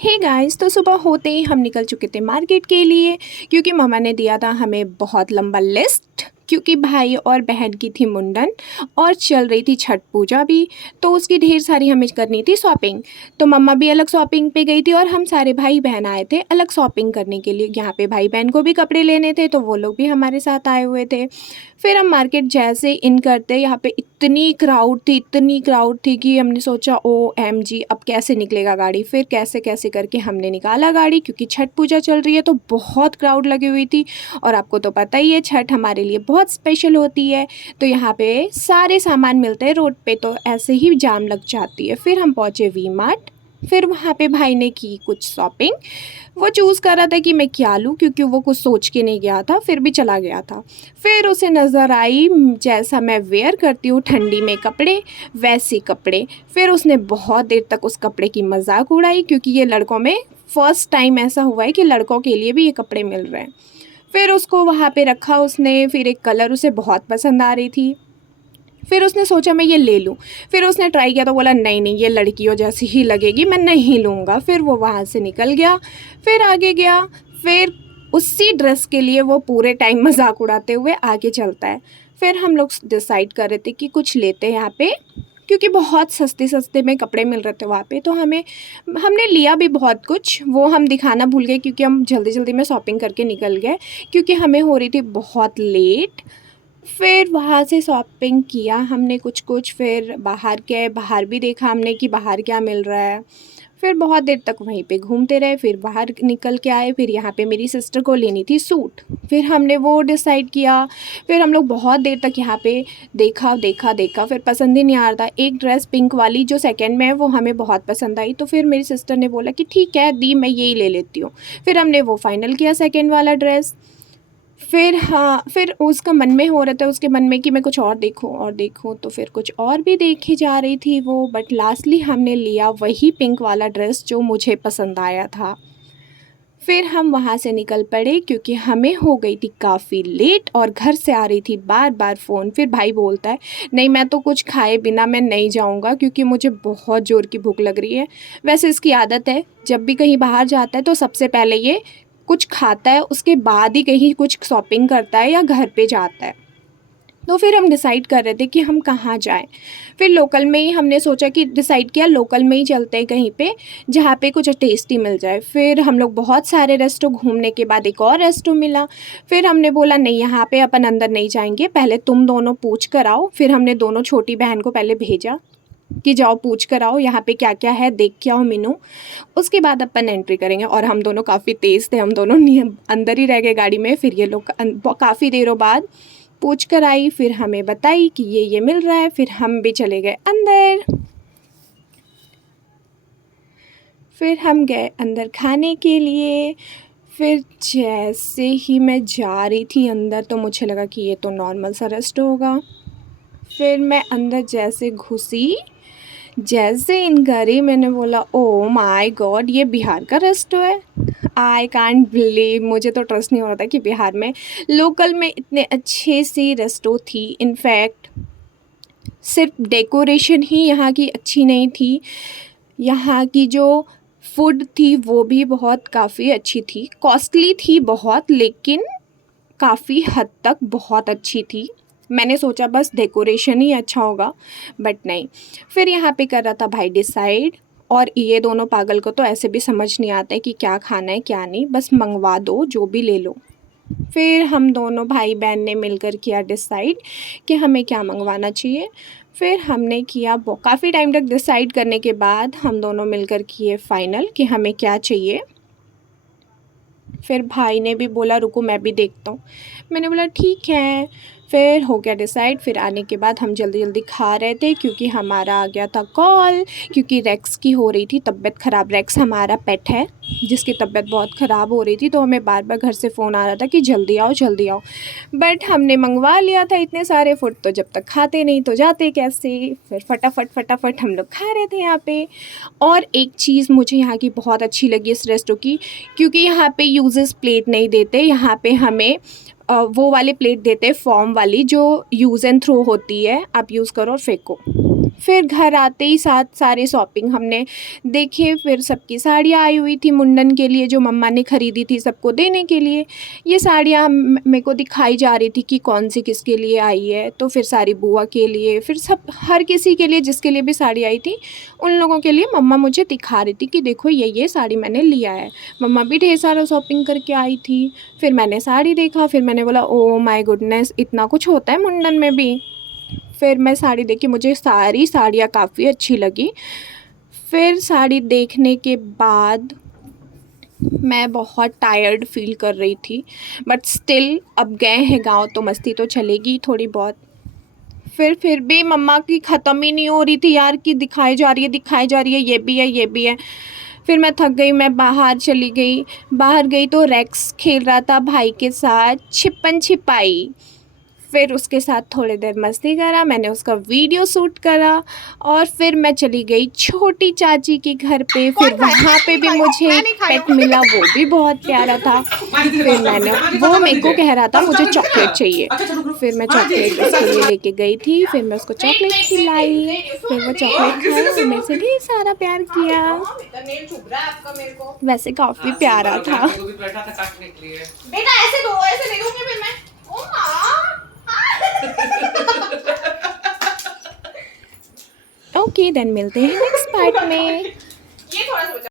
Hey guys, तो सुबह होते ही हम निकल चुके थे मार्केट के लिए क्योंकि मम्मा ने दिया था हमें बहुत लंबा लिस्ट। क्योंकि भाई और बहन की थी मुंडन और चल रही थी छठ पूजा भी, तो उसकी ढेर सारी हमें करनी थी शॉपिंग। तो मम्मा भी अलग शॉपिंग पे गई थी और हम सारे भाई बहन आए थे अलग शॉपिंग करने के लिए। यहाँ पे भाई बहन को भी कपड़े लेने थे तो वो लोग भी हमारे साथ आए हुए थे। फिर हम मार्केट जैसे इन करते यहाँ पे इतनी क्राउड थी कि हमने सोचा OMG अब कैसे निकलेगा गाड़ी। फिर कैसे कैसे करके हमने निकाला गाड़ी, क्योंकि छठ पूजा चल रही है तो बहुत क्राउड लगी हुई थी। और आपको तो पता ही है छठ हमारे लिए बहुत स्पेशल होती है, तो यहाँ पे सारे सामान मिलते हैं रोड पे, तो ऐसे ही जाम लग जाती है। फिर हम पहुँचे वी मार्ट। फिर वहाँ पे भाई ने की कुछ शॉपिंग। वो चूज़ कर रहा था कि मैं क्या लूँ, क्योंकि वो कुछ सोच के नहीं गया था, फिर भी चला गया था। फिर उसे नज़र आई जैसा मैं वेयर करती हूँ ठंडी में कपड़े, वैसे कपड़े। फिर उसने बहुत देर तक उस कपड़े की मजाक उड़ाई, क्योंकि ये लड़कों में फ़र्स्ट टाइम ऐसा हुआ है कि लड़कों के लिए भी ये कपड़े मिल रहे हैं। फिर उसको वहाँ पे रखा उसने। फिर एक कलर उसे बहुत पसंद आ रही थी, फिर उसने सोचा मैं ये ले लूँ। फिर उसने ट्राई किया तो बोला नहीं नहीं, ये लड़कियों जैसी ही लगेगी, मैं नहीं लूँगा। फिर वो वहाँ से निकल गया, फिर आगे गया। फिर उसी ड्रेस के लिए वो पूरे टाइम मजाक उड़ाते हुए आगे चलता है। फिर हम लोग डिसाइड कर रहे थे कि कुछ लेते हैं यहाँ पे, क्योंकि बहुत सस्ते सस्ते में कपड़े मिल रहे थे वहाँ पे। तो हमने लिया भी बहुत कुछ, वो हम दिखाना भूल गए क्योंकि हम जल्दी जल्दी में शॉपिंग करके निकल गए, क्योंकि हमें हो रही थी बहुत लेट। फिर वहाँ से शॉपिंग किया हमने कुछ कुछ, फिर बाहर गए, बाहर भी देखा हमने कि बाहर क्या मिल रहा है। फिर बहुत देर तक वहीं पे घूमते रहे, फिर बाहर निकल के आए। फिर यहाँ पे मेरी सिस्टर को लेनी थी सूट, फिर हमने वो डिसाइड किया। फिर हम लोग बहुत देर तक यहाँ पे देखा देखा देखा, फिर पसंद ही नहीं आ रहा था। एक ड्रेस पिंक वाली जो सेकंड में है वो हमें बहुत पसंद आई, तो फिर मेरी सिस्टर ने बोला कि ठीक है दी, मैं यही ले लेती हूँ। फिर हमने वो फाइनल किया सेकंड वाला ड्रेस। फिर हाँ, फिर उसका मन में हो रहा था, उसके मन में कि मैं कुछ और देखूँ, तो फिर कुछ और भी देखी जा रही थी वो। बट लास्टली हमने लिया वही पिंक वाला ड्रेस जो मुझे पसंद आया था। फिर हम वहाँ से निकल पड़े क्योंकि हमें हो गई थी काफ़ी लेट और घर से आ रही थी बार बार फ़ोन। फिर भाई बोलता है नहीं, मैं तो कुछ खाए बिना मैं नहीं जाऊँगा, क्योंकि मुझे बहुत ज़ोर की भूख लग रही है। वैसे इसकी आदत है, जब भी कहीं बाहर जाता है तो सबसे पहले ये कुछ खाता है, उसके बाद ही कहीं कुछ शॉपिंग करता है या घर पे जाता है। तो फिर हम डिसाइड कर रहे थे कि हम कहाँ जाएं। फिर लोकल में ही हमने सोचा कि डिसाइड किया लोकल में ही चलते हैं कहीं पे जहाँ पे कुछ टेस्टी मिल जाए। फिर हम लोग बहुत सारे रेस्टों घूमने के बाद एक और रेस्टों मिला। फिर हमने बोला नहीं, यहाँ पे अपन अंदर नहीं जाएंगे, पहले तुम दोनों पूछ कर आओ। फिर हमने दोनों छोटी बहन को पहले भेजा कि जाओ पूछ कर आओ यहाँ पे क्या क्या है, देख के आओ मेनू, उसके बाद अपन एंट्री करेंगे। और हम दोनों काफ़ी तेज़ थे, हम दोनों अंदर ही रह गए गाड़ी में। फिर ये लोग काफ़ी देरों बाद पूछ कर आई, फिर हमें बताई कि ये मिल रहा है। फिर हम भी चले गए अंदर। फिर हम गए अंदर खाने के लिए। फिर जैसे ही मैं जा रही थी अंदर तो मुझे लगा कि ये तो नॉर्मल सा रेस्ट होगा। फिर मैं अंदर जैसे घुसी, जैसे इन करी, मैंने बोला ओ माय गॉड, ये बिहार का रेस्टो है। आई कांट बिलीव, मुझे तो ट्रस्ट नहीं हो रहा था कि बिहार में लोकल में इतने अच्छे सी रेस्टो थी। इनफैक्ट सिर्फ डेकोरेशन ही यहाँ की अच्छी नहीं थी, यहाँ की जो फूड थी वो भी बहुत काफ़ी अच्छी थी। कॉस्टली थी बहुत, लेकिन काफ़ी हद तक बहुत अच्छी थी। मैंने सोचा बस डेकोरेशन ही अच्छा होगा, बट नहीं। फिर यहाँ पे कर रहा था भाई डिसाइड, और ये दोनों पागल को तो ऐसे भी समझ नहीं आता है कि क्या खाना है क्या नहीं, बस मंगवा दो जो भी ले लो। फिर हम दोनों भाई बहन ने मिलकर किया डिसाइड कि हमें क्या मंगवाना चाहिए। फिर हमने किया, काफ़ी टाइम तक डिसाइड करने के बाद हम दोनों मिलकर किए फाइनल कि हमें क्या चाहिए। फिर भाई ने भी बोला रुको मैं भी देखता हूँ, मैंने बोला ठीक है। फिर हो गया डिसाइड। फिर आने के बाद हम जल्दी जल्दी खा रहे थे क्योंकि हमारा आ गया था कॉल, क्योंकि रेक्स की हो रही थी तबीयत ख़राब। रेक्स हमारा पेट है जिसकी तबीयत बहुत ख़राब हो रही थी, तो हमें बार बार घर से फ़ोन आ रहा था कि जल्दी आओ जल्दी आओ। बट हमने मंगवा लिया था इतने सारे फूड, तो जब तक खाते नहीं तो जाते कैसे। फिर फटाफट फटाफट हम लोग खा रहे थे यहाँ पे। और एक चीज़ मुझे यहाँ की बहुत अच्छी लगी इस रेस्टो की, क्योंकि यहाँ पे यूजेस प्लेट नहीं देते, यहाँ पे हमें वो वाले प्लेट देते हैं फॉर्म वाली जो यूज़ एंड थ्रो होती है, आप यूज़ करो और फेंको। फिर घर आते ही सारे शॉपिंग हमने देखे, फिर सबकी साड़ियाँ आई हुई थी मुंडन के लिए जो मम्मा ने ख़रीदी थी सबको देने के लिए। ये साड़ियाँ मेरे को दिखाई जा रही थी कि कौन सी किसके लिए आई है, तो फिर सारी बुआ के लिए, फिर सब हर किसी के लिए जिसके लिए भी साड़ी आई थी उन लोगों के लिए मम्मा मुझे दिखा रही थी कि देखो ये साड़ी मैंने लिया है। मम्मा भी ढेर सारा शॉपिंग करके आई थी। फिर मैंने साड़ी देखा, फिर मैंने बोला ओह माय गुडनेस, इतना कुछ होता है मुंडन में भी। फिर मैं साड़ी देखी, मुझे सारी साड़ियाँ काफ़ी अच्छी लगी। फिर साड़ी देखने के बाद मैं बहुत टायर्ड फ़ील कर रही थी, बट स्टिल अब गए हैं गाँव तो मस्ती तो चलेगी थोड़ी बहुत। फिर भी मम्मा की ख़त्म ही नहीं हो रही थी यार कि दिखाई जा रही है, ये भी है, ये भी है। फिर मैं थक गई, मैं बाहर चली गई। बाहर गई तो रेक्स खेल रहा था भाई के साथ छिपन छिपाई। फिर उसके साथ थोड़ी देर मस्ती करा, मैंने उसका वीडियो शूट करा और फिर मैं चली गई छोटी चाची के घर पे। फिर वहाँ पे भी मुझे एक पेट मिला, वो भी बहुत प्यारा था। फिर वो मेरे को कह रहा था मुझे चॉकलेट चाहिए। फिर मैं चॉकलेट उसके लिए लेके गई थी, फिर मैं उसको चॉकलेट खिलाई, फिर वो चॉकलेट खाया और मेरे से ढेर सारा प्यार किया। वैसे काफ़ी प्यारा था। बेटा ऐसे दे दूंगी फिर मैं। ओ माँ। ओके देन मिलते हैं नेक्स्ट पार्ट में।